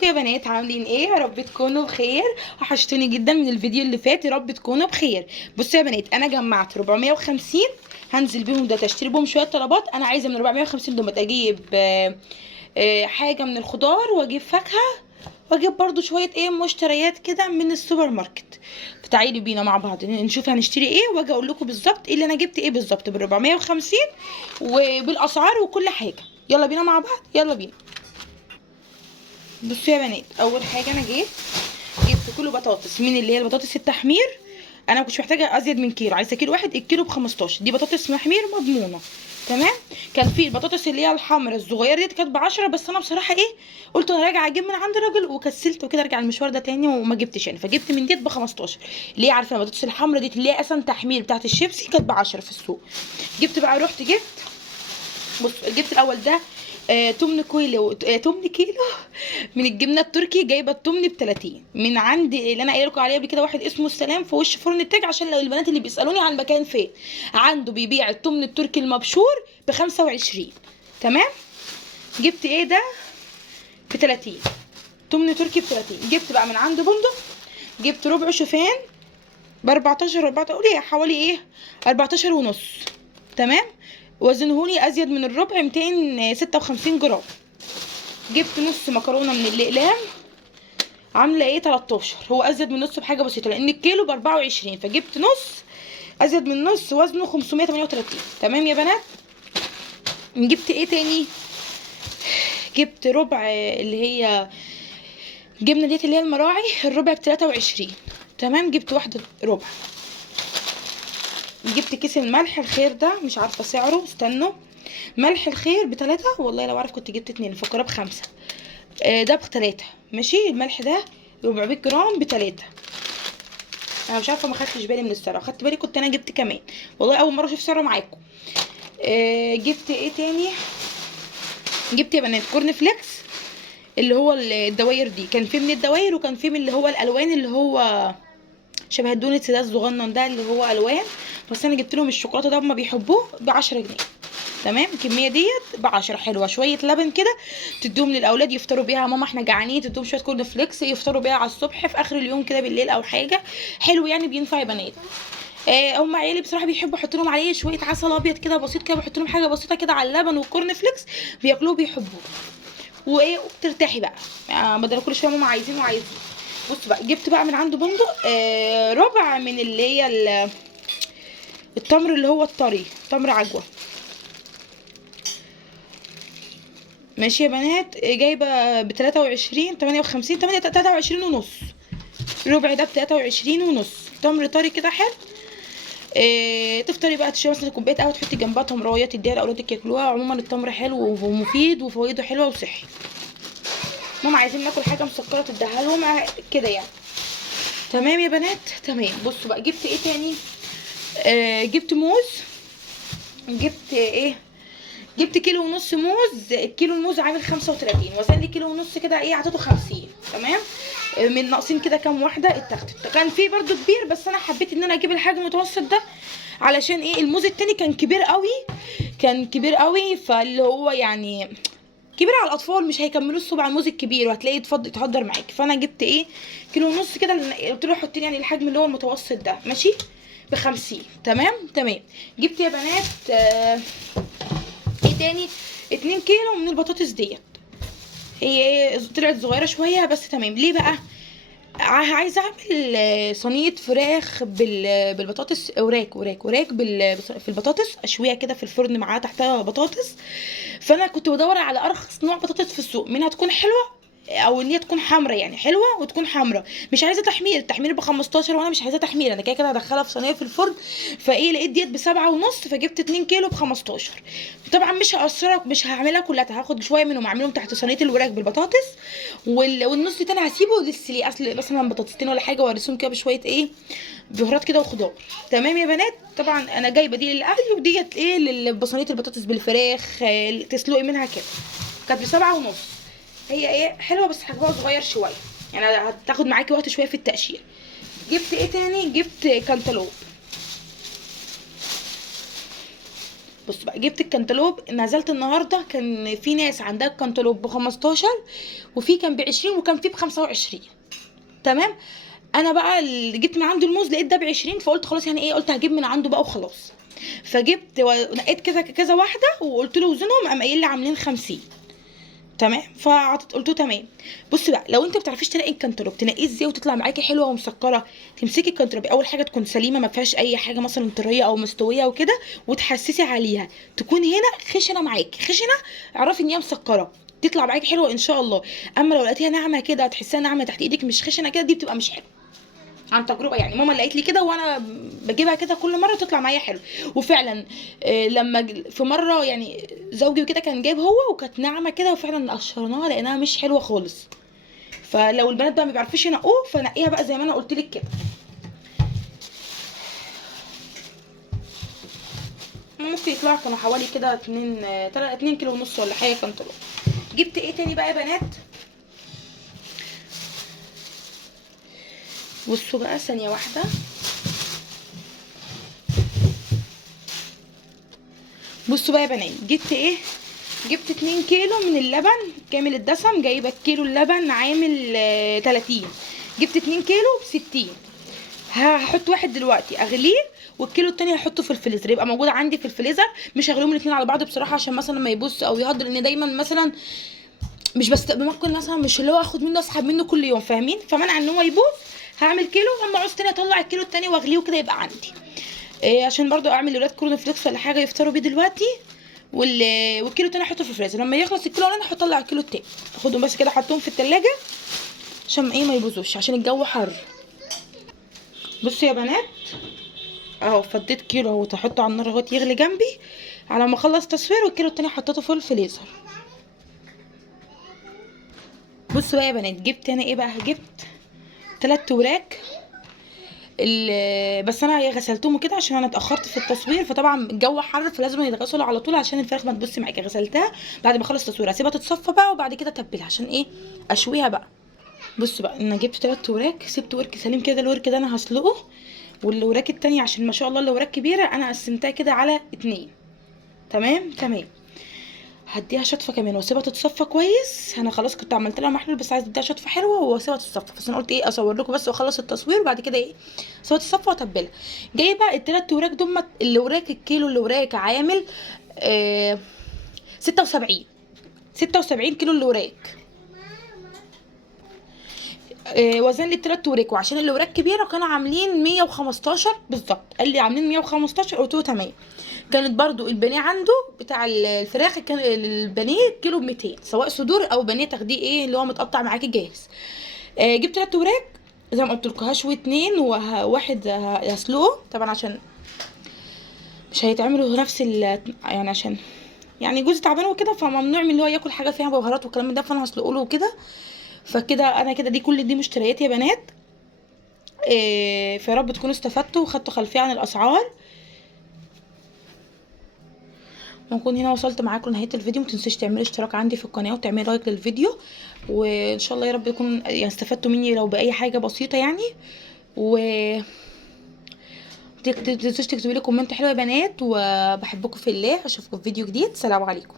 ازيكم يا بنات؟ عاملين ايه؟ يا رب تكونوا بخير. وحشتوني جدا من الفيديو اللي فات، يا رب تكونوا بخير. بصوا يا بنات، انا جمعت 450 هنزل بيهم ده اشتري بهم شويه طلبات. انا عايزه من 450 دول اجيب حاجه من الخضار، واجيب فاكهه، واجيب برضو شويه مشتريات كده من السوبر ماركت. فتعالوا بينا مع بعض نشوف هنشتري ايه، واجي اقول لكم بالظبط ايه اللي انا جبت ايه بالظبط بال 450 وبالاسعار وكل حاجه. يلا بينا مع بعض، يلا بينا. بصوا يا بنات، اول حاجه انا جبت كيلو بطاطس من اللي هي البطاطس التحمير. انا ما كنتش محتاجه ازيد من كيلو، عايزه كيلو واحد. الكيلو ب 15، دي بطاطس محمير مضمونه. تمام. كان في البطاطس اللي هي الحمراء الصغيره دي كانت ب 10، بس انا بصراحه قلت انا راجعه اجيب من عند راجل وكسلت وكده ارجع المشوار ده تاني وما جبتش يعني، فجبت من ديت ب 15. اللي هي عارفه البطاطس الحمراء دي اللي هي اصلا تحمير بتاعت الشيبسي كانت ب 10 في السوق. جبت بقى، رحت جبت. بص، جبت الاول ده تمن كيلو، تمن كيلو من الجبنه التركي. جايبه التمن ب 30 من عند اللي انا قايله لكم عليه قبل كده، واحد اسمه السلام في وش فرن التاج، عشان لو البنات اللي بيسالوني عن المكان فين، عنده بيبيع التمن التركي المبشور ب 25. تمام. جبت ده ب 30، تمن تركي ب 30. جبت بقى من عند بندق، جبت ربع شوفان ب 14، 14 قولي حوالي 14 ونص. تمام. وزنهولي ازيد من الربع، 256 جرام. جبت نص مكرونه من الاقلام، عامله 13. هو ازيد من نص بحاجه بسيطه لان الكيلو ب 24، فجبت نص ازيد من نص، وزنه 538. تمام يا بنات. جبت تاني؟ جبت ربع اللي هي جبنه ديت اللي هي المراعي، الربع ب 23. تمام. جبت واحده ربع. جبت كيس الملح الخير ده، مش عارفه سعره، استنوا. ملح الخير ب3، والله لو عارف كنت جبت 2، مفكره ب5. ده ب3. ماشي. الملح ده 400 جرام ب3. انا مش عارفه، ما خدتش بالي من السعر، خدت بالي كنت انا جبت كمان. والله اول مره اشوف سعره معاكم. جبت تاني؟ جبت يا بنات كورن فليكس، اللي هو الدواير دي. كان في من الدواير وكان في من اللي هو الالوان، اللي هو شبه الدونتس ده الصغنن ده، اللي هو الوان. بس انا جبت لهم الشوكولاته ده، هما بيحبوه، ب10 جنيه. تمام. الكميه ديت ب10، حلوه. شويه لبن كده تدوهم للاولاد يفطروا بيها، ماما احنا جعانين، تدوهم شويه كورن فليكس يفطروا بيها على الصبح في اخر اليوم كده بالليل او حاجه. حلو يعني، بينفع يا بنات. هم عيالي بصراحه بيحبوا احط لهم عليه شويه عسل ابيض كده بسيط كده، بحط لهم حاجه بسيطه كده على اللبن والكورن فليكس، بياكلوه بيحبوه. وبترتاحي بقى بدل كل شويه ماما عايزين وعايزين. بص بقى، جبت بقى من عنده بندق ربع من اللي هي التمر اللي هو الطري، تمر عجوه. ماشي يا بنات. جايبه ب 23، 58، 23 ونص. ربع ده ب 23 ونص، تمر طري كده حلو. تفطري بقى، تشربي مثلا كوبايه قهوه، تحطي جنبها تمرايه تديها لاولادك ياكلوها. عموما التمر حلو ومفيد وفوائده حلوه وصحي. ماما عايزين ناكل حاجه مسكره تديها لهم كده يعني. تمام يا بنات. تمام. بصوا بقى، جبت تاني؟ جبت موز. جبت جبت كيلو ونص موز. الكيلو الموز عامل 35، وزن لي كيلو ونص كده، عطيته 50. تمام. من ناقصين كده كام واحده اتاخدت. كان في برده كبير، بس انا حبيت ان انا اجيب الحجم المتوسط ده، علشان الموز التاني كان كبير قوي، كان كبير قوي، فاللي هو يعني كبير على الاطفال، مش هيكملوا الصبع الموز الكبير، وهتلاقيه يتهدر معاكي. فانا جبت كيلو ونص كده، قلت له حط لي يعني الحجم اللي هو المتوسط ده، ماشي، ب50. تمام. تمام. جبت يا بنات تاني؟ 2 كيلو من البطاطس ديت. هي طلعت صغيره شويه بس تمام. ليه بقى؟ عايزه اعمل صينيه فراخ بالبطاطس، وراك في البطاطس، اشويها كده في الفرن معاها تحتها بطاطس. فانا كنت بدور على ارخص نوع بطاطس في السوق، منها تكون حلوه او ان هي تكون حمرا، يعني حلوه وتكون حمرا. مش عايزه تحمير، التحمير ب15، وانا مش عايزه تحمير، انا كده كده هدخلها في صينيه في الفرن. لقيت ديت ب7 ونص، فجبت 2 كيلو ب15. طبعا مش هقصرها، مش هعملها كلها، هاخد شويه منهم اعملهم تحت صينيه الوراك بالبطاطس، والنص التاني هسيبه للسليق، اصل مثلا بطاطستين ولا حاجه، وارسهم كده بشويه بهارات كده وخضار. تمام يا بنات. طبعا انا جايبه دي للاهلي، وديت لصينيه البطاطس بالفراخ، تسلقي منها كده. كانت ب7 ونص. هي حلوه، بس حجمها صغير شويه، يعني هتاخد معاكي وقت شويه في التقشير. جبت تاني؟ جبت كانتالوب. بص بقى، جبت الكنتالوب، نزلت النهارده كان في ناس عندها الكنتالوب ب15، وفي كان ب20، وكان في ب25. تمام. انا بقى اللي جبت من عنده الموز لقيت ده ب20، فقلت خلاص يعني ايه، قلت هجيب من عنده بقى وخلاص. فجبت ونقيت كذا كذا واحده، وقلت له وزنهم، قام قايل لي عاملين 50. تمام. قلت له تمام. بص بقى، لو انت ما بتعرفيش تنقي الكنتالوب تنقيه ازاي وتطلع معاكي حلوه ومسكره، تمسكي الكنتالوب اول حاجه تكون سليمه، ما فيهاش اي حاجه مثلا طريه او مستويه وكده، وتحسسي عليها تكون هنا خشنه معاكي، خشنه، اعرفي ان هي مسكره، تطلع معاكي حلوه ان شاء الله. اما لو لقيتيها ناعمه كده، تحسيها ناعمه تحت ايدك مش خشنه كده، دي بتبقى مش حلوه. عن تجربه يعني، ماما اللي قالت لي كده، وانا بجيبها كده كل مره تطلع معايا حلو. وفعلا لما في مره يعني زوجي وكده كان جايب هو، وكانت ناعمه كده، وفعلا قشرناها لقيناها مش حلوه خالص. فلو البنات بقى ما بيعرفوش ينقوه، فنقيها بقى زي ما انا قلت لك كده. ممكن يطلع كانوا حوالي كده 2 كيلو ونص ولا حاجه كان طلع. جبت ايه تاني بقى يا بنات؟ بصوا بقى ثانيه واحده. بصوا بقى يا بنات، جبت ايه؟ جبت 2 كيلو من اللبن كامل الدسم، جايبه كيلو اللبن عامل 30. جبت 2 كيلو ب60. هحط واحد دلوقتي اغليه، والكيلو التاني هحطه في الفريزر، يبقى موجود عندي في الفريزر. مش هغليهم الاتنين على بعض بصراحه، عشان مثلا ما يبص او يهضر، لان دايما مثلا مش بس ممكن مثلا مش اللي هو اخد منه اسحب منه كل يوم، فاهمين؟ فمنع ان هو يبوظ. هعمل كيلو، واما عاوز تاني اطلع الكيلو التاني واغليه وكده يبقى عندي. عشان برضو اعمل لولاد كورن فليكس ولا حاجه يفطروا بيه دلوقتي. والكيلو التاني احطه في الفريزر، لما يخلص الكيلو انا اطلع الكيلو التاني، اخدهم بس كده احطهم في التلاجة عشان ايه ما يبوظوش، عشان الجو حر. بصوا يا بنات، اهو فضيت كيلو اهو، هحطه على النار اهو يغلي جنبي على ما اخلص تصوير، والكيلو التاني حطيته في الفريزر. بصوا بقى يا بنات، جبت انا ايه بقى؟ جبت 3 وراك. بس انا غسلتهم كده عشان انا اتاخرت في التصوير، فطبعا الجو حر فلازم يتغسلوا على طول عشان الفراخ ما تبص معاكي. غسلتها بعد ما اخلص تصوير، اسيبها تتصفى بقى، وبعد كده اتبلها عشان ايه، اشويها بقى. بصوا بقى، انا جبت 3 وراك، سبت ورك سليم كده، الورك ده انا هسلقه، والوراك التانية عشان ما شاء الله الوراك كبيره انا قسمتها كده على 2. تمام تمام. هديها شطفه كمان واسيبها تتصفى كويس. انا خلاص كنت عملت لها محلول، بس عايزه اديها شطفه حلوه واسيبها تتصفى، بس انا قلت ايه اصور لكم بس واخلص التصوير، وبعد كده ايه اسيبها تتصفى واتبلها. جايبه ال3 وراك دول، اللي وراك الكيلو اللي وراك عامل 76. 76 كيلو اللي وراك. وزن لي ال3 وراك، وعشان اللي وراك كبيره كانوا عاملين 115 بالظبط، قال لي عاملين 115، قلت له تمام. كانت برضو البانيه عنده بتاع الفراخ، كان البانيه كيلو ب200، سواء صدور او بانيه تاخديه ايه اللي هو متقطع معاكي جاهز. جبت 3 وراك زي ما قلت لكم، هشوي 2 وواحد هسلقه طبعا، عشان مش هيتعملوا نفس يعني عشان يعني جوزي تعبان وكده، فممنوع من اللي هو ياكل حاجه فيها بهارات والكلام من ده، فانا هسلقه له وكده. فكده انا كده كل دي مشتريات يا بنات. فيا رب تكونوا استفدتوا وخدتوا خلفيه عن الاسعار. ونكون هنا وصلت معاكم لنهايه الفيديو. متنسوش تعملوا اشتراك عندي في القناه وتعملوا لايك للفيديو، وان شاء الله يا رب تكون يعني استفدتوا مني لو باي حاجه بسيطه يعني. و متنسوش تكتبوا لي كومنت حلو يا بنات، وبحبكم في الله. اشوفكم في فيديو جديد. سلام عليكم.